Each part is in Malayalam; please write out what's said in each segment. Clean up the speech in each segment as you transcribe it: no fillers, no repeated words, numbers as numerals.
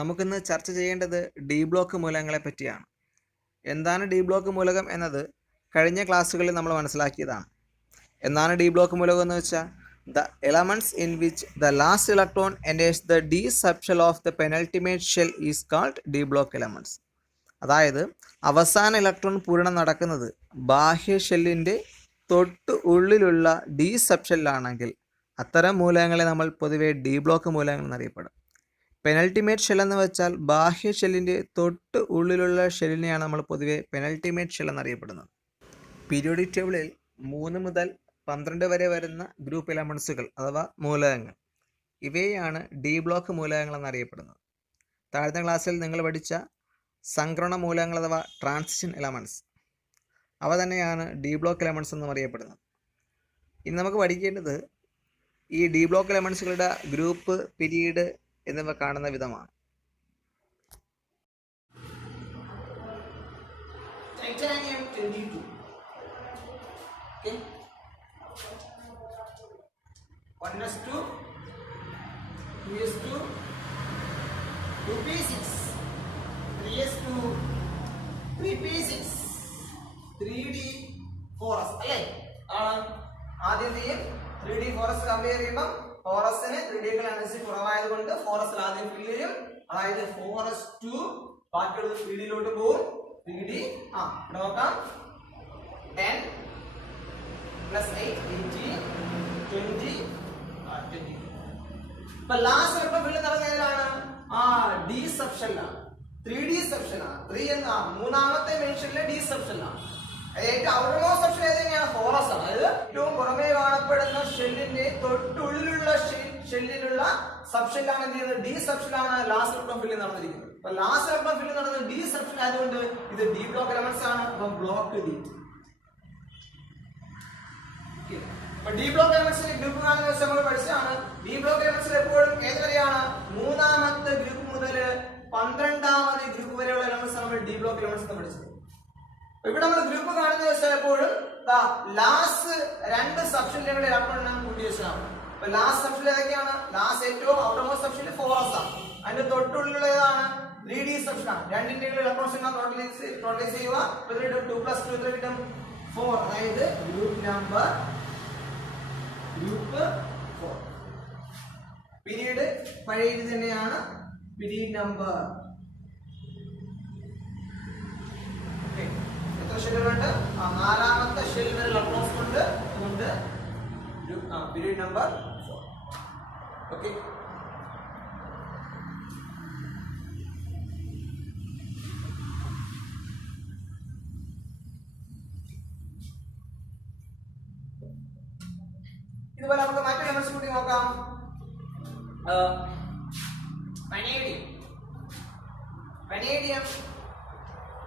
നമുക്കിന്ന് ചർച്ച ചെയ്യേണ്ടത് ഡി ബ്ലോക്ക് മൂലകങ്ങളെ പറ്റിയാണ്. എന്താണ് ഡി ബ്ലോക്ക് മൂലകം എന്നത് കഴിഞ്ഞ ക്ലാസ്സുകളിൽ നമ്മൾ മനസ്സിലാക്കിയതാണ്. എന്താണ് ഡി ബ്ലോക്ക് മൂലകം എന്ന് വെച്ചാൽ the elements in which the last electron enters the D subshell of the penultimate shell is called D block elements. അതായത് അവസാന ഇലക്ട്രോൺ പൂരണം നടക്കുന്നത് ബാഹ്യ ഷെല്ലിൻ്റെ തൊട്ട് ഉള്ളിലുള്ള ഡി സബ്ഷെല്ലാണെങ്കിൽ അത്തരം മൂലകങ്ങളെ നമ്മൾ പൊതുവെ ഡി ബ്ലോക്ക് മൂലകങ്ങൾ എന്നറിയപ്പെടും. പെനൾട്ടിമേറ്റ് ഷെൽ എന്ന് വെച്ചാൽ ബാഹ്യ ഷെല്ലിൻ്റെ തൊട്ട് ഉള്ളിലുള്ള ഷെല്ലിനെയാണ് നമ്മൾ പൊതുവെ പെനൾട്ടിമേറ്റ് ഷെൽ എന്നറിയപ്പെടുന്നത്. പീരിയോഡിക് ടേബിളിൽ 3 മുതൽ 12 വരെ വരുന്ന ഗ്രൂപ്പ് എലമെൻസുകൾ അഥവാ മൂലകങ്ങൾ, ഇവയെയാണ് ഡി ബ്ലോക്ക് മൂലകങ്ങൾ എന്നറിയപ്പെടുന്നത്. താഴത്തെ ക്ലാസ്സിൽ നിങ്ങൾ പഠിച്ച സംക്രമണ മൂലകങ്ങൾ അഥവാ ട്രാൻസിഷൻ എലമെൻറ്റ്സ്, അവ തന്നെയാണ് ഡി ബ്ലോക്ക് എലമെൻറ്റ്സ് എന്നും അറിയപ്പെടുന്നത്. ഇനി നമുക്ക് പഠിക്കേണ്ടത് ഈ ഡി ബ്ലോക്ക് എലമെൻറ്റ്സുകളുടെ ഗ്രൂപ്പ്, പീരീഡ് എന്നിവ കാണുന്ന വിധമാണ്. Titanium 22. Okay. 1s2, 2s2, 2p6, 3s2, 3p6, 3d 4s അല്ലേ? ആണ് ആദ്യത്തെയും 3d 4s കമ്പയർ ചെയ്യുമ്പോൾ 4sന് 3dയേക്കാൾ എനർജി കുറവായതുകൊണ്ട് 4s ആദ്യം ഫില്ല് ചെയ്യും. അതായത് 4s2 ബാക്കിയുള്ളത് 3dയിലോട്ട് പോകും. 3d ഇവിടെ നോക്കാം, 10 plus 8 18 20 20. ഇപ്പൊ ലാസ്റ്റ് ഇലക്ട്രോൺ ഫില്ല് നടന്നതിലാണ് ഡി സബ്ഷെല്ലാണ്, 3d സബ്ഷെല്ലാണ്. 3 എന്ന മൂന്നാമത്തെ മെൻഷനിലെ ഡി സബ്ഷെല്ലാണ്. ഏറ്റവും ഔട്ടർമോസ്റ്റ് സബ്ഷെൽ ഏതെങ്കിലും 4s ആണ്. അതായത് ഏറ്റവും പുറമേ കാണപ്പെടുന്ന ഷെല്ലിന്റെ തൊട്ടുള്ളിലുള്ള ഷെല്ലിലുള്ള സബ്ഷെല്ലാണ് എന്ത് ചെയ്യുന്നത്? ഡി സബ്ഷെല്ലാണ് ലാസ്റ്റ് ഇലക്ട്രോൺ ഫില്ല് നടന്നിരിക്കുന്നത്. അപ്പൊ ലാസ്റ്റ് ഇലക്ട്രോൺ ഫില്ല് നടന്നത് ഡി സബ്ഷെൽ ആയതുകൊണ്ട് ഇത് ഡി ബ്ലോക്ക് എലമെന്റ്സ് ആണ്. അപ്പൊ ബ്ലോക്ക് ഡി. അപ്പൊ ഡി ബ്ലോക്ക് എലമെന്റ്സിന്റെ ഗ്രൂപ്പ് കാണുന്ന ദിവസം നമ്മൾ പഠിച്ചതാണ്. ഡി ബ്ലോക്ക് എലമെന്റ്സിൽ എപ്പോഴും ഏത് വരെയാണ്? മൂന്നാമത്തെ ഗ്രൂപ്പ് മുതൽ 12ാമത്തെ ഗ്രൂപ്പ് വരെയുള്ള എലമെന്റ്സ് നമ്മൾ ഡി ബ്ലോക്ക് എലമെന്റ്സ് എന്ന് പഠിച്ചത്. ഇവിടെ നമ്മൾ ഗ്രൂപ്പ് കാണുന്ന ദിവസം എപ്പോഴും ലാസ്റ്റ് 2 സബ്ഷെല്ലുകളുടെ ഇലക്ട്രോൺ കൂട്ടി വെച്ചതാണ്. അപ്പൊ ലാസ്റ്റ് സബ്ഷെൽ ഏതൊക്കെയാണ്? ലാസ്റ്റ് ഏറ്റവും ഔട്ടർമോസ്റ്റ് സബ്ഷെൽ 4s ആണ്. അതിന്റെ തൊട്ടുള്ളിലുള്ള ഏതാണ്? 3d സബ്ഷെൽ ആണ്. രണ്ടിന്റെ ഇലക്ട്രോൺസ് ടോട്ടലൈസ് ചെയ്യുക. 2 + 2 എത്ര കിട്ടും? 4. അതായത് ഗ്രൂപ്പ് 4. പീരീഡ് പഴയ ഇത് തന്നെയാണ്, പീരീഡ് നമ്പർ. എത്ര ഷെല്ലുകളുണ്ട്? 4ാമത്തെ ഷെൽ വരെ ഇലക്ട്രോൺസ് ഉണ്ട്. അതുകൊണ്ട് പീരീഡ് നമ്പർ 4. ഓക്കെ. ഇതുപോലെ നമുക്ക് മറ്റു എലമെന്റ്സ് കൂടി നോക്കാം. Vanadium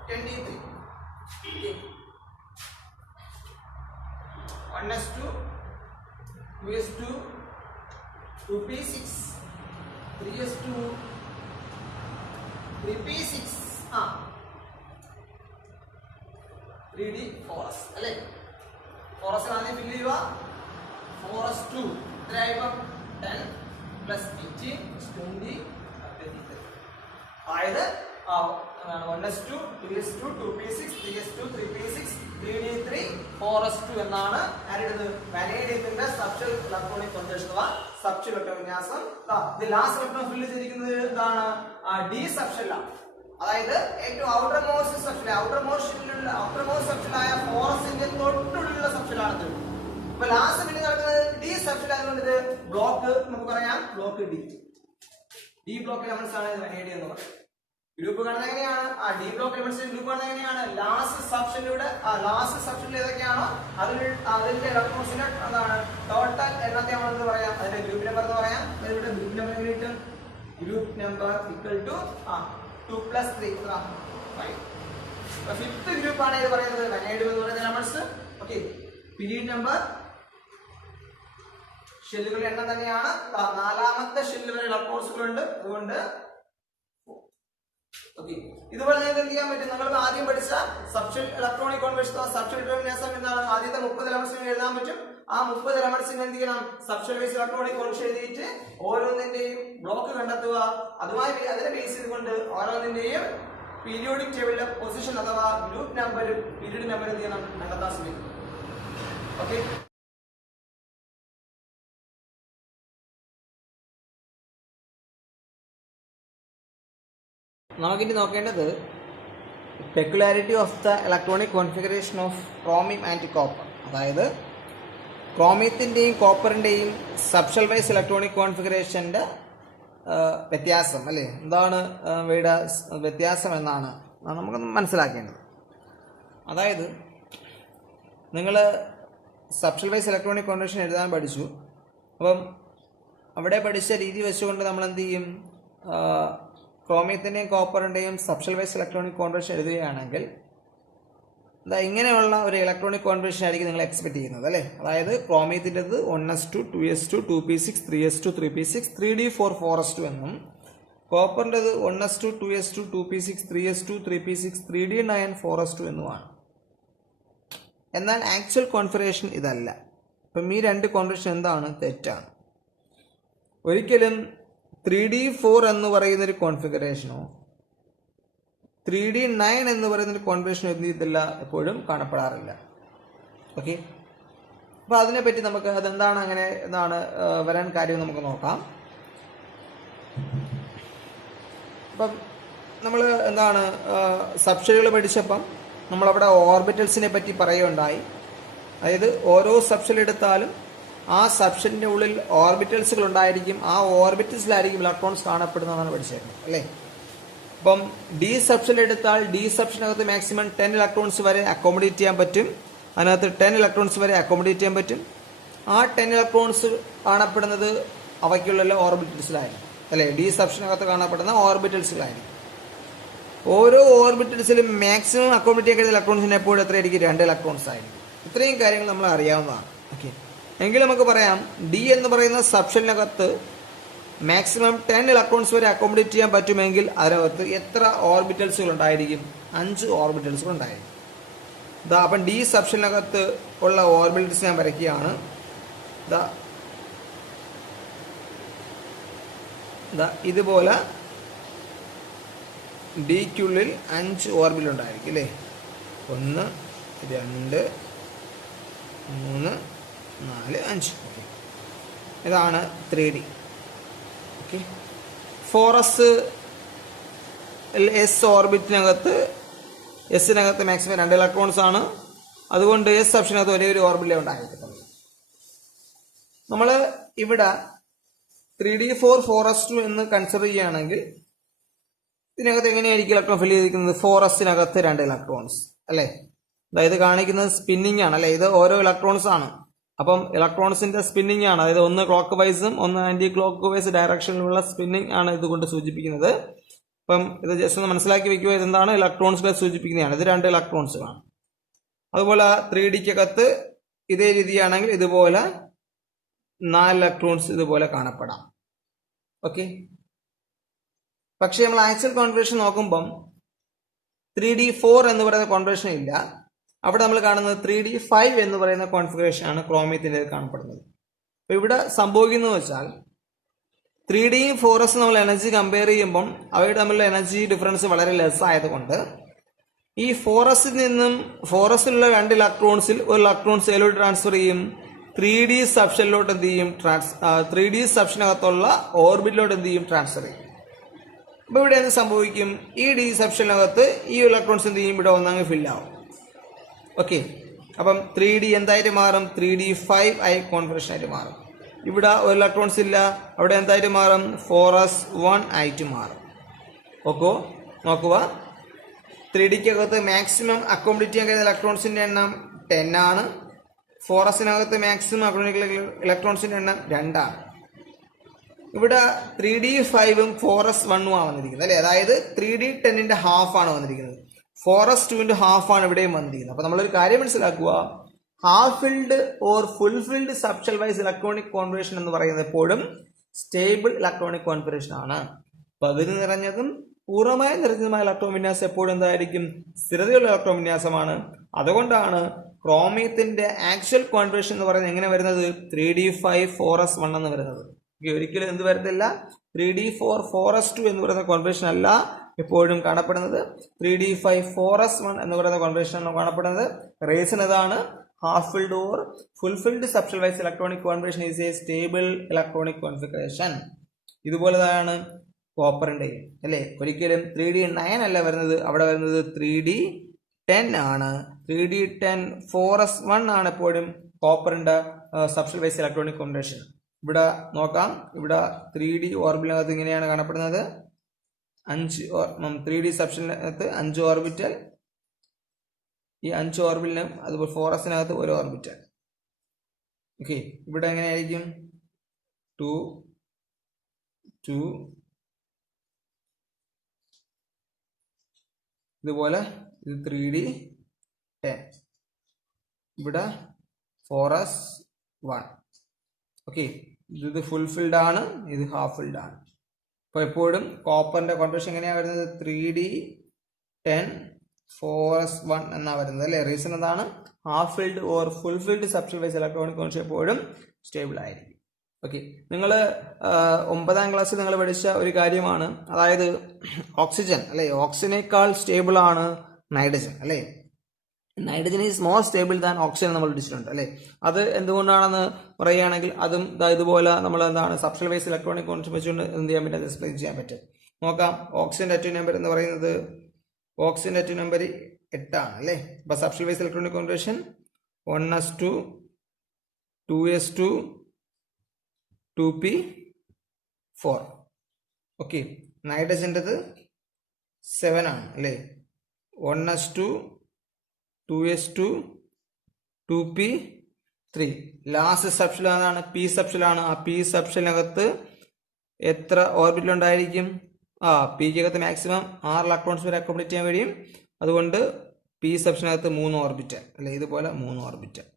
23. 1s2, 2s2, 2p6, 3s2, 3p6, 3d 4s അല്ലേ? 4s ആദ്യം ഫില്ല് ചെയ്യുക. 4s2 എത്രയായപ്പോൾ 10 + 18 20 23. അതായത് 1s2, 2s2, 2p6, 3s2, 3p6, 3d3, 4s2 എന്നാണ് ആരുടേത്? വനേഡിയത്തിന്റെ സബ്ഷെൽ ഇലക്ട്രോണിക് കോൺഫിഗറേഷൻ അഥവാ സബ്ഷെൽ ഇലക്ട്രോൺ വിന്യാസം. ഇത് ലാസ്റ്റ് ഇലക്ട്രോൺ ഫില്ല് ചെയ്തിരിക്കുന്നത് എന്താണ്? ഡി സബ്ഷെല്ലാണ്. അതായത് ഏറ്റവും ഔട്ടർമോസ്റ്റ് സബ്ഷെലായ 4sന്റെ തൊട്ടുള്ളിലുള്ള സബ്ഷെലാണ്. ഇപ്പൊ ലാസ്റ്റ് ഫില്ല് നടക്കുന്നത് ഡി സബ്ഷെൽ ആയതുകൊണ്ട് ഇത് ബ്ലോക്ക് നമുക്ക് പറയാം, block D. D block elements ആണ് വനേഡിയം എന്ന് പറയുന്നത്. ഗ്രൂപ്പ് കാണുന്നത് എങ്ങനെയാണ്? ഡി ബ്ലോക്ക് എലമെന്റ്സിന്റെ ഗ്രൂപ്പ് കാണുന്നത് എങ്ങനെയാണ്? ലാസ്റ്റ് സബ്ഷെല്ലിൽ ഏതൊക്കെയാണോ അതിന്റെ ഇലക്ട്രോൺസിന്റെ എന്താണ് ടോട്ടൽ എണ്ണത്തെ നമ്മളെന്ന് പറയാം, അതിന്റെ ഗ്രൂപ്പ് നമ്പർ എന്ന് പറയാം. ഇവിടെ ഗ്രൂപ്പ് നമ്പർ എങ്ങനെ കിട്ടും? Group number = 2 + 3 5. അപ്പൊ 5th ഗ്രൂപ്പ് ആണ് ഇത് പറയുന്നത് വനേഡിയം എന്ന് പറയുന്ന എലമെന്റ്സ്. ഓക്കെ. പീരീഡ് നമ്പർ ഷെല്ലുകളുടെ എണ്ണം തന്നെയാണ്. 4ാമത്തെ ഷെല്ല് വരെ ഇലക്ട്രോൺസുകളുണ്ട്. അതുകൊണ്ട് ഓക്കെ, ഇതുപോലെ നിങ്ങൾക്ക് എന്ത് ചെയ്യാൻ പറ്റും? നമ്മൾ ആദ്യം പഠിച്ച സബ്സ്റ്റിറ്റ്യൂട്ട് ഇലക്ട്രോണിക് കോൺവേർഷൻ സബ്സ്റ്റിറ്റ്യൂട്ട് വിന്യാസം എന്താണ്? ആദ്യത്തെ 30 എലമെന്റ്സിന് എഴുതാൻ പറ്റും. ആ 30 എലമെന്റ്സിന് എന്ത് ചെയ്യണം? സബ്സ്റ്റിറ്റ്യൂട്ട് ഇലക്ട്രോണിക് കോൺവേർഷൻ എഴുതിയിട്ട് ഓരോന്നിന്റെയും ബ്ലോക്ക് കണ്ടെത്തുക. അതുമായി അതിനെ ബേസ് ചെയ്തുകൊണ്ട് ഓരോന്നിന്റെയും പീരിയോഡിക് ടേബിളിലെ പൊസിഷൻ അഥവാ ഗ്രൂപ്പ് നമ്പറും പീരീഡ് നമ്പറും എന്ത് ചെയ്യണം? കണ്ടെത്താൻ ശ്രമിക്കും. ഓക്കെ, നമുക്കിനി നോക്കേണ്ടത് peculiarity of the electronic configuration of chromium and copper. അതായത് ക്രോമിയത്തിൻ്റെയും കോപ്പറിൻ്റെയും സബ്ഷൽ വൈസ് ഇലക്ട്രോണിക് കോൺഫിഗറേഷൻ്റെ വ്യത്യാസം അല്ലേ, എന്താണ് ഇവയുടെ വ്യത്യാസം എന്നാണ് നമുക്കൊന്ന് മനസ്സിലാക്കേണ്ടത്. അതായത് നിങ്ങൾ സബ്ഷൽ വൈസ് ഇലക്ട്രോണിക് കോൺഫിഗറേഷൻ എഴുതാൻ പഠിച്ചു. അപ്പം അവിടെ പഠിച്ച രീതി വെച്ചുകൊണ്ട് നമ്മൾ എന്ത് ചെയ്യും? ക്രോമിയത്തിൻ്റെയും കോപ്പറിൻ്റെയും സബ്ഷൽ വൈസ് ഇലക്ട്രോണിക് കോൺഫിഗറേഷൻ എഴുതുകയാണെങ്കിൽ ഇങ്ങനെയുള്ള ഒരു ഇലക്ട്രോണിക് കോൺഫിഗറേഷൻ ആയിരിക്കും നിങ്ങൾ എക്സ്പെക്ട് ചെയ്യുന്നത് അല്ലേ. അതായത് ക്രോമിയത്തിൻ്റെത് 1s2 2s2 2p6 3s2 3p6 3d4 4s2 എന്നും കോപ്പറിൻ്റെത് 1s2 2s2 2p6 3s2 3p6 3d9 4s2 എന്നുമാണ്. എന്നാൽ ആക്ച്വൽ കോൺഫിഗറേഷൻ ഇതല്ല. അപ്പം ഈ രണ്ട് കോൺഫിഗറേഷൻ എന്താണ്? തെറ്റാണ്. ഒരിക്കലും 3d4 എന്ന് പറയുന്നൊരു കോൺഫിഗറേഷനോ 3d9 എന്ന് പറയുന്നൊരു കോൺഫിഗറേഷനോ എന്ത് ചെയ്തില്ല, എപ്പോഴും കാണപ്പെടാറില്ല. ഓക്കെ, അപ്പോൾ അതിനെപ്പറ്റി നമുക്ക് അതെന്താണ് അങ്ങനെ എന്താണ് വരാൻ കാര്യം നമുക്ക് നോക്കാം. അപ്പം നമ്മൾ എന്താണ് സബ്ഷെല്ലുകൾ പഠിച്ചപ്പം നമ്മളവിടെ ഓർബിറ്റൽസിനെ പറ്റി പറയുകയുണ്ടായി. അതായത് ഓരോ സബ്ഷെൽ എടുത്താലും ആ സബ്ഷെല്ലിൻ്റെ ഉള്ളിൽ ഓർബിറ്റൽസുകൾ ഉണ്ടായിരിക്കും. ആ ഓർബിറ്റൽസിലായിരിക്കും ഇലക്ട്രോൺസ് കാണപ്പെടുന്നതെന്നാണ് പഠിച്ചേക്കുന്നത് അല്ലേ. അപ്പം ഡി സബ്ഷെൽ എടുത്താൽ ഡി സബ്ഷനകത്ത് മാക്സിമം 10 ഇലക്ട്രോൺസ് വരെ അക്കോമഡേറ്റ് ചെയ്യാൻ പറ്റും. അതിനകത്ത് 10 ഇലക്ട്രോൺസ് വരെ അക്കോമഡേറ്റ് ചെയ്യാൻ പറ്റും. ആ 10 ഇലക്ട്രോൺസ് കാണപ്പെടുന്നത് അവയ്ക്കുള്ള ഓർബിറ്റൽസിലായിരിക്കും അല്ലേ. ഡി സബ്ഷനകത്ത് കാണപ്പെടുന്ന ഓർബിറ്റൽസിലായിരിക്കും. ഓരോ ഓർബിറ്റൽസിലും മാക്സിമം അക്കോമഡേറ്റ് ചെയ്യാൻ കഴിയുന്ന ഇലക്ട്രോൺസിന് എപ്പോഴും എത്രയായിരിക്കും? 2 ഇലക്ട്രോൺസ് ആയിരിക്കും. ഇത്രയും കാര്യങ്ങൾ നമ്മൾ അറിയാവുന്നതാണ്. ഓക്കെ, എങ്കിൽ നമുക്ക് പറയാം ഡി എന്ന് പറയുന്ന സബ്ഷെല്ലിനകത്ത് മാക്സിമം 10 ഇലക്ട്രോൺസ് വരെ അക്കോമഡേറ്റ് ചെയ്യാൻ പറ്റുമെങ്കിൽ അതിനകത്ത് എത്ര ഓർബിറ്റൽസുകൾ ഉണ്ടായിരിക്കും? 5 ഓർബിറ്റൽസുകൾ ഉണ്ടായിരിക്കും. അപ്പം ഡി സബ്ഷെല്ലിനകത്ത് ഉള്ള ഓർബിറ്റൽസ് ഞാൻ വരയ്ക്കുകയാണ്. ഇതുപോലെ ഡിക്കുള്ളിൽ 5 ഓർബിറ്റൽ ഉണ്ടായിരിക്കും അല്ലേ. 1 2 3 4 5. ഇതാണ് 3D. ഓക്കെ, 4s എസ് ഓർബിറ്റിനകത്ത് എസിനകത്ത് മാക്സിമം 2 ഇലക്ട്രോൺസ് ആണ്. അതുകൊണ്ട് എസ് സബ്ഷനകത്ത് ഒരേ ഒരു ഓർബിറ്റലേ ഉണ്ടായിരിക്കത്തുള്ളൂ. നമ്മൾ ഇവിടെ 3d4 4s2 എന്ന് കൺസിഡർ ചെയ്യുകയാണെങ്കിൽ ഇതിനകത്ത് എങ്ങനെയായിരിക്കും ഇലക്ട്രോൺ ഫിൽ ചെയ്തിരിക്കുന്നത്? 4sനകത്ത് 2 ഇലക്ട്രോൺസ് അല്ലേ. അതായത് കാണിക്കുന്നത് സ്പിന്നിങ് ആണ് അല്ലേ. ഇത് ഓരോ ഇലക്ട്രോൺസ് ആണ്. അപ്പം ഇലക്ട്രോൺസിന്റെ സ്പിന്നിങ് ആണ്. അതായത് ഒന്ന് ക്ലോക്ക് വൈസും ഒന്ന് ആന്റി ക്ലോക്ക് വൈസ് ഡയറക്ഷനിലുള്ള സ്പിന്നിങ് ആണ് ഇതുകൊണ്ട് സൂചിപ്പിക്കുന്നത്. അപ്പം ഇത് ജസ്റ്റ് ഒന്ന് മനസ്സിലാക്കി വെക്കുക. ഇതെന്താണ്? ഇലക്ട്രോൺസിനെ സൂചിപ്പിക്കുന്നതാണ്. ഇത് 2 ഇലക്ട്രോൺസുകളാണ്. അതുപോലെ 3Dക്കകത്ത് ഇതേ രീതിയാണെങ്കിൽ ഇതുപോലെ 4 ഇലക്ട്രോൺസ് ഇതുപോലെ കാണപ്പെടാം. ഓക്കെ, പക്ഷെ നമ്മൾ ആക്ച്വൽ കോൺഫിഗറേഷൻ നോക്കുമ്പം 3d4 എന്ന് പറയുന്ന കോൺഫിഗറേഷൻ ഇല്ല. അവിടെ നമ്മൾ കാണുന്നത് 3d5 എന്ന് പറയുന്ന കോൺഫിഗറേഷൻ ആണ് ക്രോമിയത്തിൻ്റെ കാണപ്പെടുന്നത്. അപ്പോൾ ഇവിടെ സംഭവിക്കുന്നത് വെച്ചാൽ 3Dയും 4s നമ്മൾ എനർജി കമ്പയർ ചെയ്യുമ്പം അവയുടെ തമ്മിലുള്ള എനർജി ഡിഫറൻസ് വളരെ ലെസ് ആയതുകൊണ്ട് ഈ 4sൽ നിന്നും 4siലുള്ള 2 ഇലക്ട്രോൺസിൽ ഒരു ഇലക്ട്രോൺസ് എയിലോട്ട് ട്രാൻസ്ഫർ ചെയ്യും. 3D സബ്ഷനിലോട്ട് എന്ത് ചെയ്യും? 3D സബ്ഷനകത്തുള്ള ഓർബിറ്റിലോട്ട് എന്ത് ചെയ്യും? ട്രാൻസ്ഫർ ചെയ്യും. അപ്പോൾ ഇവിടെ എന്ത് സംഭവിക്കും? ഈ ഡി സബ്ഷനകത്ത് ഈ ഇലക്ട്രോൺസ് എന്ത് ചെയ്യും? ഇവിടെ ഒന്നങ്ങ് ഫില്ലാവും. ഓക്കെ, അപ്പം 3D എന്തായിട്ട് മാറും? 3d5 ആയി കോൺഫിഗറേഷൻ ആയിട്ട് മാറും. ഇവിടെ ഒരു ഇലക്ട്രോൺസ് ഇല്ല, അവിടെ എന്തായിട്ട് മാറും? 4s1 ആയിട്ട് മാറും. ഓക്കോ, നോക്കുക, 3Dക്കകത്ത് മാക്സിമം അക്കോമഡേറ്റ് ചെയ്യാൻ കഴിയുന്ന ഇലക്ട്രോൺസിൻ്റെ എണ്ണം 10 ആണ്. 4sനകത്ത് മാക്സിമം അക്കോമഡേറ്റ് ഇലക്ട്രോൺസിൻ്റെ എണ്ണം 2 ആണ്. ഇവിടെ 3d5ഉം 4s1ഉം ആണ് വന്നിരിക്കുന്നത് അല്ലേ. അതായത് 3d10ന്റെ ഹാഫ് ആണ് വന്നിരിക്കുന്നത്. 4s2ന്റെ ഹാഫ് ആണ് ഇവിടെയും വന്നിരിക്കുന്നത്. അപ്പോൾ നമ്മളൊരു കാര്യം മനസ്സിലാക്കുക, half filled or full filled subshell wise electronic configuration എന്ന് പറയുന്നത് എപ്പോഴും സ്റ്റേബിൾ ഇലക്ട്രോണിക് കോൺഫിഗറേഷൻ ആണ്. പകുതി നിറഞ്ഞതും പൂർണ്ണമായ നിർജ്ജീവമായ ഇലക്ട്രോൺ വിന്യാസം എപ്പോഴും എന്തായിരിക്കും? സ്ഥിരതയുള്ള ഇലക്ട്രോൺ വിന്യാസമാണ്. അതുകൊണ്ടാണ് ക്രോമിയത്തിന്റെ ആക്ച്വൽ കോൺഫിഗറേഷൻ എന്ന് പറയുന്നത് എങ്ങനെ വരുന്നത്? 3d5 4s1 എന്ന് വരുന്നത്. ഒരിക്കലും എന്ത് വരത്തില്ല? 3d4 4s2 എന്ന് പറയുന്ന കോൺഫിഗറേഷൻ അല്ല എപ്പോഴും കാണപ്പെടുന്നത്. 3d5 4s1 എന്ന് പറയുന്ന കോൺഫിഗറേഷൻ ആണ് കാണപ്പെടുന്നത്. റീസൺ ഇതാണ്, half filled or full filled subshell wise electronic configuration is a stable electronic configuration. ഇതുപോലെതാണ് കോപ്പറിന്റെയും അല്ലേ. ഒരിക്കലും 3d9 അല്ല വരുന്നത്, അവിടെ വരുന്നത് 3d10 ആണ്. 3d10 4s1 ആണ് എപ്പോഴും കോപ്പറിന്റെ സബ്ഷൽ വൈസ് ഇലക്ട്രോണിക് കോൺഫിഗറേഷൻ. ഇവിടെ നോക്കാം, ഇവിടെ 3d ഓർബിറ്റിനകത്ത് ഇങ്ങനെയാണ് കാണപ്പെടുന്നത്. 3d സബ്ഷനകത്ത് 5 ഓർബിറ്റൽ, ഈ 5 ഓർബിറ്റിനും അതുപോലെ 4s-നകത്ത് 1 ഓർബിറ്റൽ. ഓക്കെ, ഇവിടെ എങ്ങനെയായിരിക്കും? 2 2 ഇതുപോലെ ഇത് 3d10, ഇവിടെ 4s1. ഓക്കെ, ഇത് ഫുൾഫിൽഡ് ആണ്, ഇത് ഹാഫ് ഫിൽഡ് ആണ്. അപ്പോൾ എപ്പോഴും കോപ്പറിന്റെ കോൺഫിഗറേഷൻ എങ്ങനെയാണ് വരുന്നത്? 3d10 4s1 എന്നാണ് വരുന്നത് അല്ലേ. റീസൺ എന്താണ്? Half filled or full filled subshell wise electronic configuration എപ്പോഴും സ്റ്റേബിൾ ആയിരിക്കും. ഓക്കെ, നിങ്ങൾ 9ാം ക്ലാസ്സിൽ നിങ്ങൾ പഠിച്ച ഒരു കാര്യമാണ്, അതായത് ഓക്സിജൻ അല്ലെ, ഓക്സിജനേക്കാൾ സ്റ്റേബിൾ ആണ് നൈട്രജൻ അല്ലേ. Nitrogen is more stable than oxygen നമ്മൾ പഠിച്ചിട്ടുണ്ട് അല്ലേ. അത് എന്തുകൊണ്ടാണെന്ന് പറയുകയാണെങ്കിൽ അതും ഇതുപോലെ നമ്മൾ എന്താണ് സബ്ഷൽ വൈസ് ഇലക്ട്രോണിക് കോൺഫിഗറേഷൻ വെച്ചുകൊണ്ട് എന്ത് ചെയ്യാൻ പറ്റും? എക്സ്പ്ലെയിൻ ചെയ്യാൻ പറ്റും. നോക്കാം, ഓക്സിജന്റെ അറ്റോമിക് നമ്പർ എന്ന് പറയുന്നത് ഓക്സിജന്റെ അറ്റോമിക് നമ്പർ 8 ആണ് അല്ലേ. അപ്പൊ subshell wise electronic configuration 1s2 2s2 2p4. Okay, നൈട്രജൻ്റെത് 7 ആണ് അല്ലേ. 1s2 2s2 2p3. Last subshell ആണ് പി സബ്ഷലാണ്. ആ പി സബ്ഷലിനകത്ത് എത്ര ഓർബിറ്റൽ ഉണ്ടായിരിക്കും? പിക്കകത്ത് മാക്സിമം 6 ഇലക്ട്രോൺസ് വരെ അക്കോമഡേറ്റ് ചെയ്യാൻ കഴിയും. അതുകൊണ്ട് പി സബ്ഷനകത്ത് 3 ഓർബിറ്റൽ അല്ലെ, ഇതുപോലെ 3 ഓർബിറ്റൽ.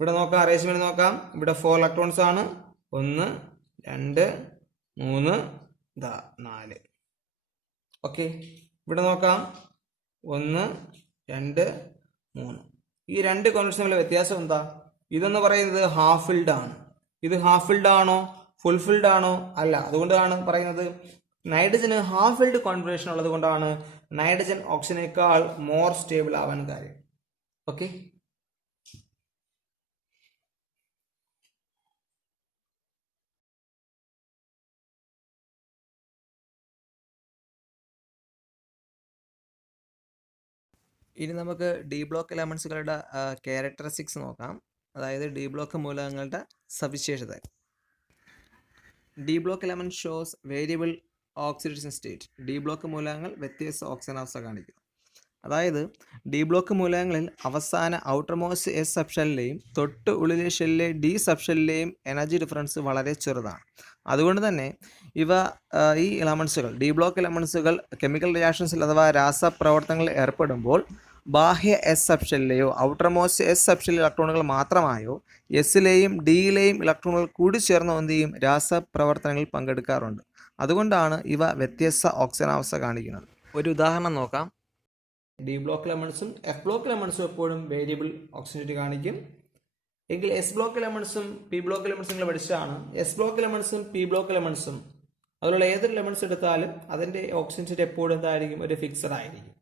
ഇവിടെ നോക്കാം, അറേഞ്ച്മെന്റ് നോക്കാം. ഇവിടെ 4 ഇലക്ട്രോൺസ് ആണ്. 1 2 3 4. ഓക്കെ, ഇവിടെ നോക്കാം 1 2 3. ഈ 2 കോൺഫിഗറേഷൻ തമ്മിലുള്ള വ്യത്യാസം എന്താ? ഇതെന്ന് പറയുന്നത് ഹാഫ് ഫിൽഡ് ആണ്. ഇത് ഹാഫ് ഫിൽഡ് ആണോ ഫുൾഫിൽഡ് ആണോ? അല്ല. അതുകൊണ്ടാണ് പറയുന്നത് നൈട്രജന് ഹാഫ് ഫിൽഡ് കോൺഫിഗറേഷൻ ഉള്ളത് കൊണ്ടാണ് നൈട്രജൻ ഓക്സിജനേക്കാൾ മോർ സ്റ്റേബിൾ ആവാൻ കാര്യം. ഓക്കെ, ഇനി നമുക്ക് ഡി ബ്ലോക്ക് എലമെന്റ്സുകളുടെ ക്യാരക്ടറിസ്റ്റിക്സ് നോക്കാം. അതായത് ഡി ബ്ലോക്ക് മൂലകങ്ങളുടെ സവിശേഷത. D block element shows variable oxidation state. D block മൂലകങ്ങൾ വ്യത്യസ്ത ഓക്സിജനാവസ്ഥ കാണിക്കുന്നു. അതായത് ഡി ബ്ലോക്ക് മൂലകങ്ങളിൽ അവസാന ഔട്ടർമോസ്റ്റ് എസ് സബ്ഷെല്ലിലെയും തൊട്ട് ഉള്ളിലെ ഷെല്ലിലെ ഡി സബ്ഷെല്ലിലെയും എനർജി ഡിഫറൻസ് വളരെ ചെറുതാണ്. അതുകൊണ്ട് തന്നെ ഈ എലമെന്റ്സുകൾ ഡി ബ്ലോക്ക് എലമെന്റ്സുകൾ കെമിക്കൽ റിയാക്ഷൻസിൽ അഥവാ രാസപ്രവർത്തനങ്ങളിൽ ഏർപ്പെടുമ്പോൾ ബാഹ്യ എസ് സബ്ഷെല്ലിലെയോ ഔട്ടർമോസ്റ്റ് എസ് സബ്ഷെല്ലിലെ ഇലക്ട്രോണുകൾ മാത്രമായോ എസിലെയും ഡിയിലെയും ഇലക്ട്രോണുകൾ കൂടി ചേർന്ന് എന്ത് ചെയ്യും? രാസപ്രവർത്തനങ്ങളിൽ പങ്കെടുക്കാറുണ്ട്. അതുകൊണ്ടാണ് ഇവ വ്യത്യസ്ത ഓക്സിജനാവസ്ഥ കാണിക്കുന്നത്. ഒരു ഉദാഹരണം നോക്കാം. ഡി ബ്ലോക്ക് എലമെന്റ്സും എഫ് ബ്ലോക്ക് എലമെന്റ്സും എപ്പോഴും വേരിയബിൾ ഓക്സിജൻ കാണിക്കും. എങ്കിൽ എസ് ബ്ലോക്ക് എലമെന്റ്സും പി ബ്ലോക്ക് എലമെന്റ്സും നിങ്ങൾ പഠിച്ചതാണ്. എസ് ബ്ലോക്ക് എലമെന്റ്സും പി ബ്ലോക്ക് എലമെന്റ്സും അതിലുള്ള ഏതൊരു എലമെന്റ്സ് എടുത്താലും അതിന്റെ ഓക്സിജൻ എപ്പോഴും എന്തായിരിക്കും? ഒരു ഫിക്സഡ് ആയിരിക്കും.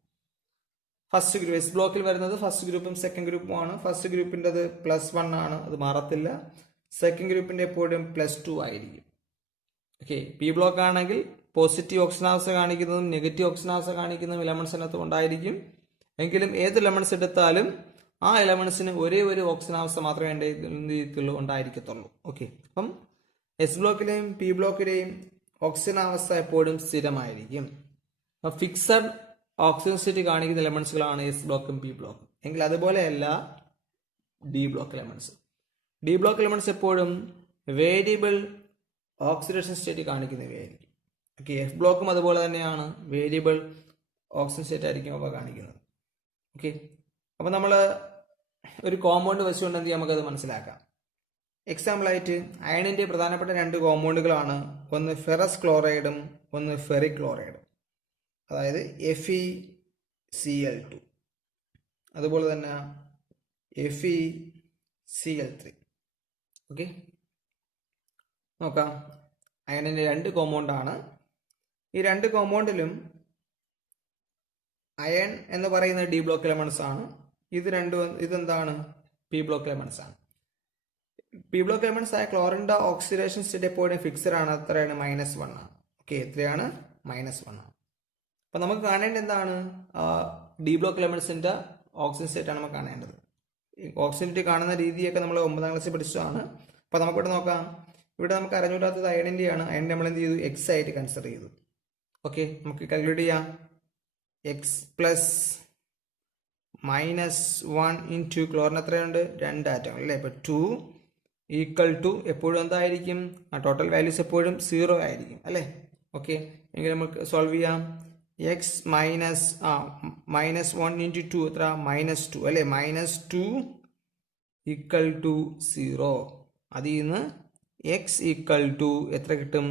ഫസ്റ്റ് ഗ്രൂപ്പ് എസ് ബ്ലോക്കിൽ വരുന്നത് ഫസ്റ്റ് ഗ്രൂപ്പും സെക്കൻഡ് ഗ്രൂപ്പും ആണ്. ഫസ്റ്റ് ഗ്രൂപ്പിൻ്റെത് +1 ആണ്, അത് മാറത്തില്ല. സെക്കൻഡ് ഗ്രൂപ്പിന്റെ എപ്പോഴും +2 ആയിരിക്കും. ഓക്കെ, പി ബ്ലോക്ക് ആണെങ്കിൽ പോസിറ്റീവ് ഓക്സിജനാവസ്ഥ കാണിക്കുന്നതും നെഗറ്റീവ് ഓക്സിജനാവസ്ഥ കാണിക്കുന്നതും എലമെന്റ്സിനകത്ത് ഉണ്ടായിരിക്കും. എങ്കിലും ഏത് എലമെന്റ്സ് എടുത്താലും ആ എലമെന്റ്സിന് ഒരേ ഒരു ഓക്സിജനാവസ്ഥ മാത്രമേ ഉണ്ടായിരിക്കത്തുള്ളൂ. ഓക്കെ, അപ്പം എസ് ബ്ലോക്കിലെയും പി ബ്ലോക്കിലെയും ഓക്സിജനാവസ്ഥ എപ്പോഴും സ്ഥിരമായിരിക്കും. അപ്പം ഫിക്സഡ് ഓക്സിജൻ സ്റ്റേറ്റ് കാണിക്കുന്ന എലമെന്റ്സുകളാണ് എസ് ബ്ലോക്കും പി ബ്ലോക്കും. എങ്കിൽ അതുപോലെയല്ല D block elements. D block elements എപ്പോഴും വേരിയബിൾ ഓക്സിഡേഷൻ സ്റ്റേറ്റ് കാണിക്കുന്നവയായിരിക്കും. ഓക്കെ, എഫ് ബ്ലോക്കും അതുപോലെ തന്നെയാണ്, വേരിയബിൾ ഓക്സിജൻ സ്റ്റേറ്റ് ആയിരിക്കും അവ കാണിക്കുന്നത്. ഓക്കെ, അപ്പം നമ്മൾ ഒരു കോമ്പൗണ്ട് വെച്ചുകൊണ്ട് എന്ത് ചെയ്യാം? നമുക്കത് മനസ്സിലാക്കാം. എക്സാമ്പിളായിട്ട് അയണിൻ്റെ പ്രധാനപ്പെട്ട 2 കോമ്പൗണ്ടുകളാണ്, ഒന്ന് ഫെറസ് ക്ലോറൈഡും ഒന്ന് ഫെറിക് ക്ലോറൈഡും, അതായത് FeCl2, അതുപോലെ തന്നെ FeCl3. ഓക്കെ, നോക്കാം. അയണിൻ്റെ 2 കോമ്പൗണ്ടാണ്. ഈ 2 കോമ്പൗണ്ടിലും അയൺ എന്ന് പറയുന്ന ഡി ബ്ലോക്ക് എലമെന്റ്സ് ആണ്. ഇതെന്താണ്? പി ബ്ലോക്ക് എലമെന്റ്സ് ആണ്. പി ബ്ലോക്ക് എലമെന്റ്സ് ആയ ക്ലോറിൻ്റെ ഓക്സിഡേഷൻ സ്റ്റേറ്റ് എപ്പോഴും ഫിക്സഡ് ആണ്. എത്രയാണ്? -1 ആണ്. ഓക്കെ, എത്രയാണ്? -1 ആണ്. അപ്പം നമുക്ക് കാണേണ്ടത് എന്താണ്? ഡി ബ്ലോക്ക് എലമെന്റ്സിന്റെ ഓക്സിജൻ സ്റ്റേറ്റ് ആണ് നമുക്ക് കാണേണ്ടത്. ഓക്സിജൻ സ്റ്റേറ്റ് കാണുന്ന രീതിയൊക്കെ നമ്മൾ 9ാം ക്ലാസ്സിൽ പഠിച്ചതാണ്. അപ്പോൾ നമുക്കിവിടെ നോക്കാം. ഇവിടെ നമുക്ക് അറിഞ്ഞൂടാത്തത് അയണിൻ്റെ ആണ്. അയണിൻ്റെ നമ്മൾ എന്ത് ചെയ്തു? എക്സ് ആയിട്ട് കൺസിഡർ ചെയ്തു. ഓക്കെ, നമുക്ക് കാൽക്കുലേറ്റ് ചെയ്യാം. എക്സ് പ്ലസ് -1 ഇൻറ്റു ക്ലോറിൻ എത്രയുണ്ട്? 2 ആറ്റങ്ങൾ അല്ലേ. ഇപ്പോൾ 2 ഈക്വൽ ടു എപ്പോഴും എന്തായിരിക്കും? ടോട്ടൽ വാല്യൂസ് എപ്പോഴും 0 ആയിരിക്കും അല്ലേ. ഓക്കെ, എങ്കിൽ നമുക്ക് സോൾവ് ചെയ്യാം. എക്സ് -1 ഇൻറ്റു 2 എത്ര? -2 അല്ലേ. -2 ഈക്വൽ ടു 0. അതിൽ നിന്ന് എക്സ് ഈക്വൽ ടു എത്ര കിട്ടും?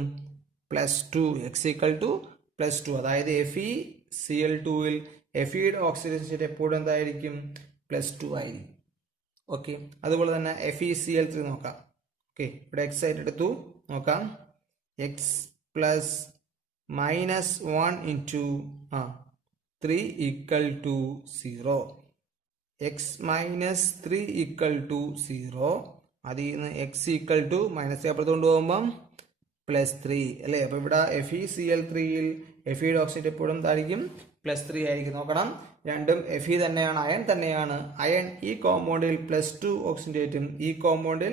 +2. X equal to +2. അതായത് FeCl2ൽ Feയുടെ ഓക്സിജൻ സ്റ്റേറ്റ് എപ്പോഴും എന്തായിരിക്കും? +2 ആയിരിക്കും. ഓക്കെ, അതുപോലെ തന്നെ FeCl3 നോക്കാം. ഓക്കെ, ഇവിടെ എക്സ് ആയിട്ട് എടുത്തു. നോക്കാം. X plus -1 into 3 equal to 0. X -3 equal to 0. അതിൽ നിന്ന് എക്സ് ഈക്വൽ ടു മൈനസ് അപ്പുറത്തോണ്ട് പോകുമ്പം +3 അല്ലേ. അപ്പോൾ ഇവിടെ FeCl3ൽ Feയുടെ ഓക്സിജൻ എപ്പോഴും എന്തായിരിക്കും? +3 ആയിരിക്കും. നോക്കണം, രണ്ടും Fe തന്നെയാണ്, അയൺ തന്നെയാണ്. അയൺ ഈ കോമ്പൗണ്ടിൽ +2 ഓക്സിഡേറ്റും ഈ കോമ്പൗണ്ടിൽ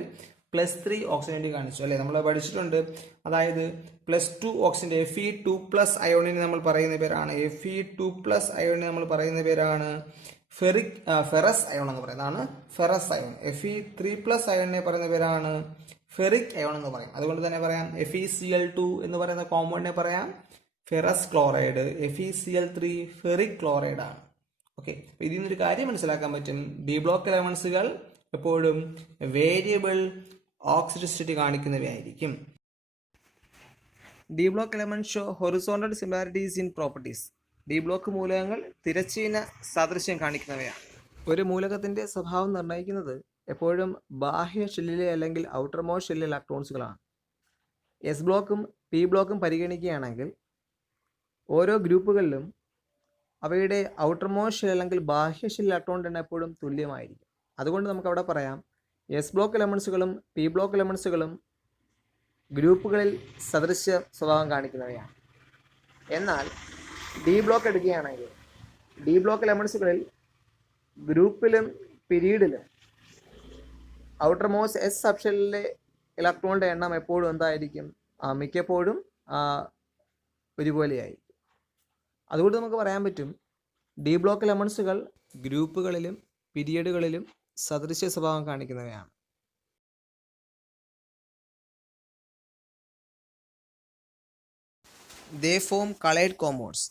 +3 ഓക്സിഡേറ്റ് കാണിച്ചു അല്ലേ. നമ്മൾ പഠിച്ചിട്ടുണ്ട്. അതായത് +2 ഓക്സിഡന്റ് Fe2+ അയോണിന് നമ്മൾ പറയുന്ന പേരാണ് Fe2+ നമ്മൾ പറയുന്ന പേരാണ് ഫെറസ് അയോൺ എന്ന് പറയുന്നതാണ് ഫെറസ് അയോൺ. Fe3+ അയോണിനെ പറയുന്ന പേരാണ് ഫെറിക് അയോൺ എന്ന് പറയും. അതുകൊണ്ട് തന്നെ പറയാം FeCl2 എന്ന് പറയുന്ന കോമ്പൗണ്ടിനെ പറയാം ferrous chloride, FeCl3 ferric chloride ആണ്. ഓക്കെ, അപ്പോൾ ഇതിൽ നിന്നൊരു കാര്യം മനസ്സിലാക്കാൻ പറ്റും. ഡി ബ്ലോക്ക് എലമെന്റ്സുകൾ എപ്പോഴും വേരിയബിൾ ഓക്സിഡസിറ്റി കാണിക്കുന്നവയായിരിക്കും. D block element show horizontal similarities in properties. D block മൂലകങ്ങൾ തിരശ്ചീന സാദൃശ്യം കാണിക്കുന്നവയാണ്. ഒരു മൂലകത്തിന്റെ സ്വഭാവം നിർണ്ണയിക്കുന്നത് എപ്പോഴും ബാഹ്യ ഷെല്ലിലെ അല്ലെങ്കിൽ ഔട്ടർ മോസ്റ്റ് ഷെല്ലിലെ ഇലക്ട്രോൺസുകളാണ്. എസ് ബ്ലോക്കും പി ബ്ലോക്കും പരിഗണിക്കുകയാണെങ്കിൽ ഓരോ ഗ്രൂപ്പുകളിലും അവയുടെ ഔട്ടർ മോസ്റ്റ് ഷെൽ അല്ലെങ്കിൽ ബാഹ്യ ഷെൽ ഇലക്ട്രോൺ എണ്ണം എപ്പോഴും തുല്യമായിരിക്കും. അതുകൊണ്ട് നമുക്ക് അവിടെ പറയാം എസ് ബ്ലോക്ക് എലമെന്റ്സുകളും പി ബ്ലോക്ക് എലമെന്റ്സുകളും ഗ്രൂപ്പുകളിൽ സദൃശ്യ സ്വഭാവം കാണിക്കുന്നവയാണ്. എന്നാൽ ഡി ബ്ലോക്ക് എടുക്കുകയാണെങ്കിൽ ഡി ബ്ലോക്ക് എലമെന്റ്സുകളിൽ ഗ്രൂപ്പിലും പിരീഡിലും ഔട്ടർ മോസ്റ്റ് എസ് സബ്ഷെല്ലിലെ ഇലക്ട്രോണിൻ്റെ എണ്ണം എപ്പോഴും എന്തായിരിക്കും? മിക്കപ്പോഴും ഒരുപോലെയായിരിക്കും. അതുകൊണ്ട് നമുക്ക് പറയാൻ പറ്റും ഡി ബ്ലോക്ക് എലമെന്റ്സുകൾ ഗ്രൂപ്പുകളിലും പീരിയഡുകളിലും സദൃശ്യ സ്വഭാവം കാണിക്കുന്നവയാണ്. They form coloured compounds.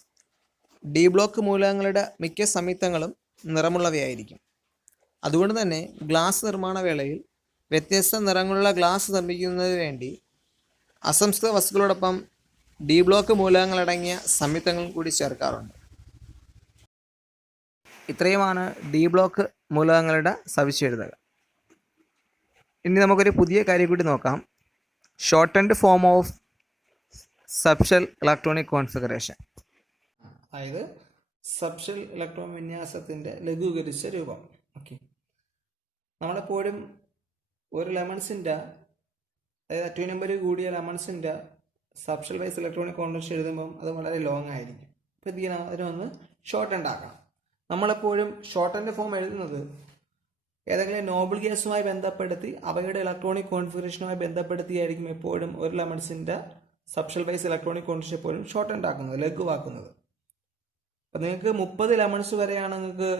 D block മൂലകങ്ങളുടെ മിക്ക സംയുക്തങ്ങളും നിറമുള്ളവയായിരിക്കും. അതുകൊണ്ട് തന്നെ ഗ്ലാസ് നിർമ്മാണ വേളയിൽ വ്യത്യസ്ത നിറങ്ങളുള്ള ഗ്ലാസ് നിർമ്മിക്കുന്നതിന് വേണ്ടി അസംസ്കൃത വസ്തുക്കളോടൊപ്പം ഡി ബ്ലോക്ക് മൂലകങ്ങളടങ്ങിയ സംയുക്തങ്ങൾ കൂടി ചേർക്കാറുണ്ട്. ഇത്രയുമാണ് ഡി ബ്ലോക്ക് മൂലകങ്ങളുടെ സവിശേഷതകൾ. ഇനി നമുക്കൊരു പുതിയ കാര്യം കൂടി നോക്കാം. Shortened form of subshell electronic configuration. അതായത് സബ്ഷെൽ ഇലക്ട്രോൺ വിന്യാസത്തിൻ്റെ ലഘൂകരിച്ച രൂപം. ഓക്കെ, നമ്മളെപ്പോഴും ഒരു ലെമൺസിൻ്റെ, അതായത് അറ്റോമിക് നമ്പർ കൂടിയ ലെമൺസിൻ്റെ സബ്ഷെൽ വൈസ് ഇലക്ട്രോണിക് കോൺഫിഗറേഷൻ എഴുതുമ്പം അത് വളരെ ലോങ് ആയിരിക്കും. അപ്പോൾ ഇത് അതിനൊന്ന് ഷോർട്ട് എൻഡ് ആക്കണം. നമ്മളെപ്പോഴും ഷോർട്ട് എൻഡ് ഫോം എഴുതുന്നത് ഏതെങ്കിലും നോബിൾ ഗ്യാസുമായി ബന്ധപ്പെടുത്തി അവയുടെ ഇലക്ട്രോണിക് കോൺഫിഗറേഷനുമായി ബന്ധപ്പെടുത്തിയായിരിക്കും എപ്പോഴും ഒരു ലെമൺസിൻ്റെ സബ്ഷെൽ വൈസ് ഇലക്ട്രോണിക് കോൺഫിഗറേഷൻ എപ്പോഴും ഷോർട്ട് എൻഡ് ആക്കുന്നത്, ലഘുവാക്കുന്നത്. അപ്പം നിങ്ങൾക്ക് 30 ലെമൺസ് വരെയാണ് നിങ്ങൾക്ക്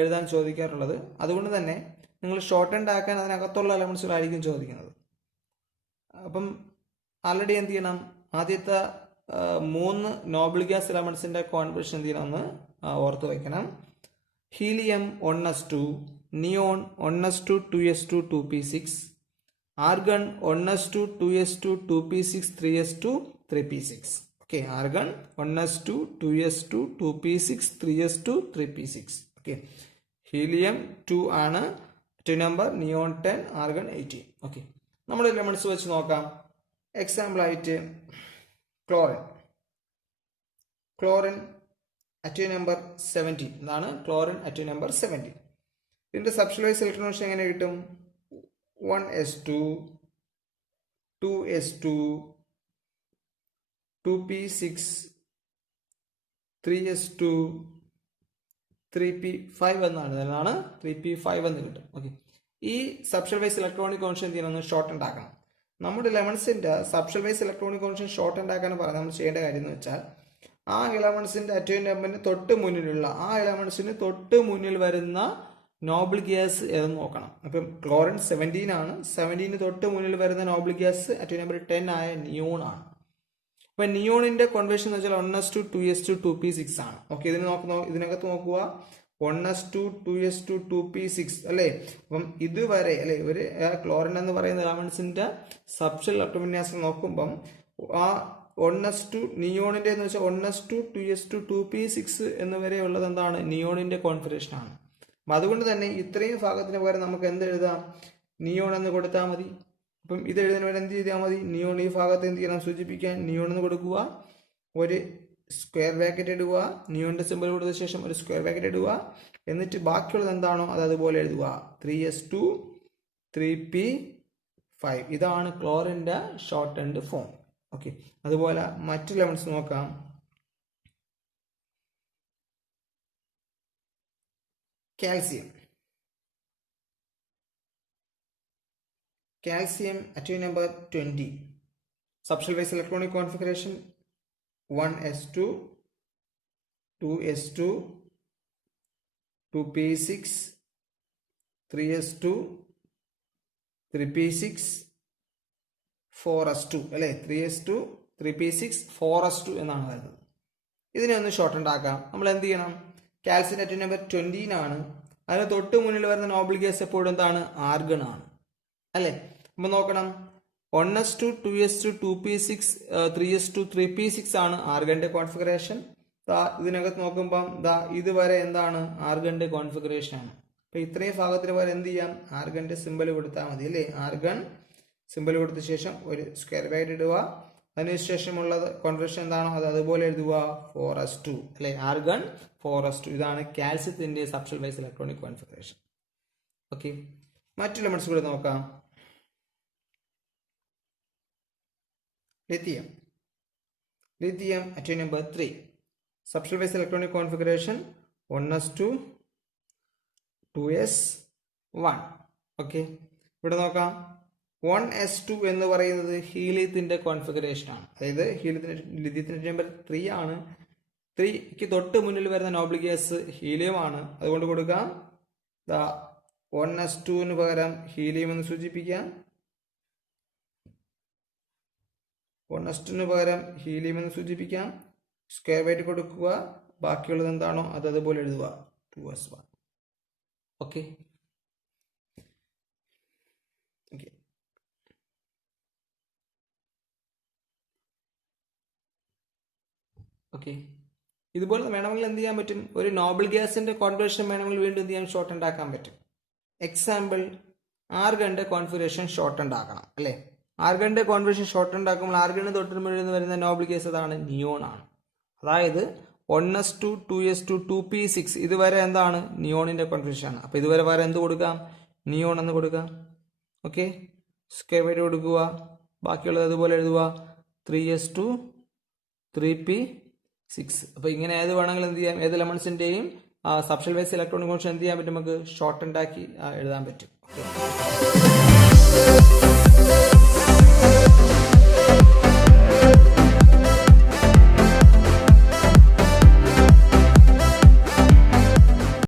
എഴുതാൻ ചോദിക്കാറുള്ളത്. അതുകൊണ്ട് തന്നെ നിങ്ങൾ ഷോർട്ട് എൻഡ് ആക്കാൻ അതിനകത്തുള്ള എലമെന്റ്സുകളായിരിക്കും ചോദിക്കുന്നത്. അപ്പം ആൾറെഡി എന്ത് ചെയ്യണം? ആദ്യത്തെ 3 നോബിൾ ഗ്യാസ് എലമെന്റ്സിന്റെ കോൺഫിഗറേഷൻ എന്ത് ചെയ്യണം? ഒന്ന് ഓർത്ത് വയ്ക്കണം. Helium 1s2, neon 1s2, 2s2, 2p6, argon 1s2, 2s2, 2p6, 3s2, 3p6. Okay, argon 1s2, 2s2, 2p6, 3s2, 3p6. Okay, helium 2 ആണ് atom number, neon 10, argon 18. Okay, നമ്മൾ എലമെന്റ്സ് വെച്ച് നോക്കാം. എക്സാമ്പിൾ ആയിട്ട് ക്ലോറിൻ atom number 17. ഇതാണ് ക്ലോറിൻ atom number 17. ഇതിന്റെ സബ്സ്റ്റൻസ് വൈസ് ഇലക്ട്രോൺ കോൺഫിഗറേഷൻ എങ്ങനെ കിട്ടും? 1s2, 2s2, 2p6, 3s2, 3p5 എന്നാണ്. അതാണ് 3p5 എന്ന് കിട്ടും. ഓക്കെ, ഈ സബ്സ്റ്റൻസ് വൈസ് ഇലക്ട്രോണിക് കോൺഫിഗറേഷൻ എന്ത് ചെയ്യണം? ഒന്ന് ഷോർട്ട് ഉണ്ടാക്കണം. നമ്മുടെ എലമെന്റ്സിന്റെ substance wise electronic configuration short ഉണ്ടാക്കാൻ പറഞ്ഞാൽ നമ്മൾ ചെയ്യേണ്ട കാര്യം എന്ന് വെച്ചാൽ ആ എലമെന്റ്സിന്റെ അറ്റോം നമ്പറിന് തൊട്ട് മുന്നിലുള്ള ആ എലമെന്റ്സിന് തൊട്ട് മുന്നിൽ വരുന്ന നോബിൾ ഗ്യാസ് ഏതെന്ന് നോക്കണം. അപ്പം ക്ലോറിൻ 17 ആണ്. 17 തൊട്ട് മുന്നിൽ വരുന്ന നോബിൾ ഗ്യാസ് അറ്റോം നമ്പർ 10 ആയ നിയോൺ ആണ്. അപ്പൊ നിയോണിന്റെ കോൺഫിഗറേഷൻ എന്ന് വെച്ചാൽ 1s2, 2s2, 2p6 ആണ്. ഓക്കെ, ഇതിനകത്ത് നോക്കുക 1s2, 2s2, 2p6 അല്ലേ. അപ്പം ഇതുവരെ അല്ലെ ഒരു ക്ലോറിൻ എന്ന് പറയുന്ന എലമെന്റ്സിന്റെ സബ്സ്റ്റൻസ് ഇലക്ട്രോൺ വിന്യാസം നോക്കുമ്പം ആ 1s2 നിയോണിന്റെ എന്ന് വെച്ചാൽ 1s2, 2s2, 2p6 എന്നിവരെ ഉള്ളത് എന്താണ്? നിയോണിന്റെ കോൺഫിഗറേഷൻ ആണ്. അപ്പം അതുകൊണ്ട് തന്നെ ഇത്രയും ഭാഗത്തിന് പകരം നമുക്ക് എന്ത് എഴുതാം? നിയോൺ എന്ന് കൊടുത്താൽ മതി. അപ്പം ഇത് എഴുതുന്നതിന് വരെ എന്ത് ചെയ്താൽ മതി? നിയോൺ ഈ ഭാഗത്ത് എന്ത് ചെയ്യണം? സൂചിപ്പിക്കാൻ നിയോൺ എന്ന് കൊടുക്കുക, ഒരു സ്ക്വയർ ബ്രാക്കറ്റ് ഇടുക, നിയോണിന്റെ സിമ്പിൾ കൊടുത്ത ശേഷം ഒരു സ്ക്വയർ ബ്രാക്കറ്റ് ഇടുക, എന്നിട്ട് ബാക്കിയുള്ളത് എന്താണോ അത് അതുപോലെ എഴുതുക. 3s2, 3p5. ഇതാണ് ക്ലോറിന്റെ ഷോർട്ട് ആൻഡ് ഫോം. ഓക്കെ, അതുപോലെ മറ്റു എലമെന്റ്സ് നോക്കാം. Calcium atom number 20. Substance wise electronic configuration 1s2, 2s2, 2p6, 3s2, 3p6, 4s2 അല്ലേ. 3s2, 3p6, 4s2 എന്നാണ് വരുന്നത്. ഇതിനെ ഒന്ന് ഷോർട്ട് ഉണ്ടാക്കാം. നമ്മൾ എന്ത് ചെയ്യണം? കാൽസ്യം atom number 20 ആണ്. അതിന് തൊട്ട് മുന്നിൽ വരുന്ന നോബിൾ ഗ്യാസ് എപ്പോഴും എന്താണ്? ആർഗൺ ആണ് അല്ലേ. അപ്പൊ നോക്കണം, 1s2, 2s2, 2p6, 3s2, 3p6 ആണ് ആർഗന്റെ കോൺഫിഗറേഷൻ. ഇതിനകത്ത് നോക്കുമ്പം ഇതുവരെ എന്താണ്? ആർഗന്റെ കോൺഫിഗറേഷൻ ആണ്. അപ്പൊ ഇത്രയും ഭാഗത്തിന് വരെ എന്ത് ചെയ്യാം? ആർഗന്റെ സിമ്പൽ കൊടുത്താൽ മതി അല്ലേ. ആർഗൺ സിമ്പൽ കൊടുത്ത ശേഷം ഒരു സ്ക്വയർ ബ്രാക്കറ്റ് ഇടുക, അതിനുശേഷമുള്ളത് കോൺഫിഗറേഷൻ എന്താണോ അത് അതുപോലെ എഴുതുക. 4s2 അല്ലെ. Argon 4s2. ഇതാണ് കാൽസ്യത്തിന്റെ substance wise electronic configuration. Okay, മറ്റു എലമെന്റ്സ് കൂടെ നോക്കാം. Lithium atom number 3. Substance wise electronic configuration 1s2, 2s1. Okay, ഇവിടെ നോക്കാം. 1s2 എന്ന് പറയുന്നത് ഹീലിയത്തിന്റെ കോൺഫിഗറേഷൻ ആണ്. അതായത് ലിഥിയത്തിന്റെ നമ്പർ 3 ആണ്. 3ക്ക് തൊട്ട് മുന്നിൽ വരുന്ന നോബിൾ ഗ്യാസ് ഹീലിയം ആണ്. അതുകൊണ്ട് കൊടുക്കാം 1s2 പകരം ഹീലിയം എന്ന് സൂചിപ്പിക്കാം. 1s2 പകരം ഹീലിയം എന്ന് സൂചിപ്പിക്കാം. സ്ക്വയർ ബ്രാക്കറ്റ് കൊടുക്കുക, ബാക്കിയുള്ളത് എന്താണോ അത് അതുപോലെ എഴുതുക. 2s1. ഓക്കെ, ഓക്കെ, ഇതുപോലെ വേണമെങ്കിൽ എന്ത് ചെയ്യാൻ പറ്റും? ഒരു നോബിൾ ഗ്യാസിന്റെ കോൺഫിഗറേഷൻ വേണമെങ്കിൽ വീണ്ടും എന്ത് ചെയ്യാൻ? ഷോർട്ട് ഉണ്ടാക്കാൻ പറ്റും. എക്സാമ്പിൾ, ആർഗന്റെ കോൺഫിഗറേഷൻ ഷോർട്ട് ഉണ്ടാക്കണം അല്ലേ. ആർഗന്റെ കോൺഫിഗറേഷൻ ഷോർട്ട് ഉണ്ടാക്കുമ്പോൾ ആർഗന് തൊട്ട് മുന്നിൽ വരുന്ന നോബിൾ ഗ്യാസ് അതാണ്? നിയോൺ ആണ്. അതായത് 1s2, 2s2, 2p6 ഇതുവരെ എന്താണ്? നിയോണിന്റെ കോൺഫിഗറേഷൻ ആണ്. അപ്പൊ ഇതുവരെ വരെ എന്ത് കൊടുക്കാം? നിയോൺ എന്ന് കൊടുക്കാം. ഓക്കെ, സ്ക്വയർ ബ്രാക്കറ്റ് കൊടുക്കുക, ബാക്കിയുള്ളത് അതുപോലെ എഴുതുക. 3s2, 3p6. അപ്പൊ ഇങ്ങനെ ഏത് വേണമെങ്കിലും എന്ത് ചെയ്യാം? ഏത് എലമെന്റ്സിന്റെയും സബ്സ്റ്റൻസ് വൈസ് ഇലക്ട്രോണിക് കോൺഫിഗറേഷൻ എന്ത് ചെയ്യാൻ പറ്റും? നമുക്ക് ഷോർട്ട് ഉണ്ടാക്കി എഴുതാൻ പറ്റും.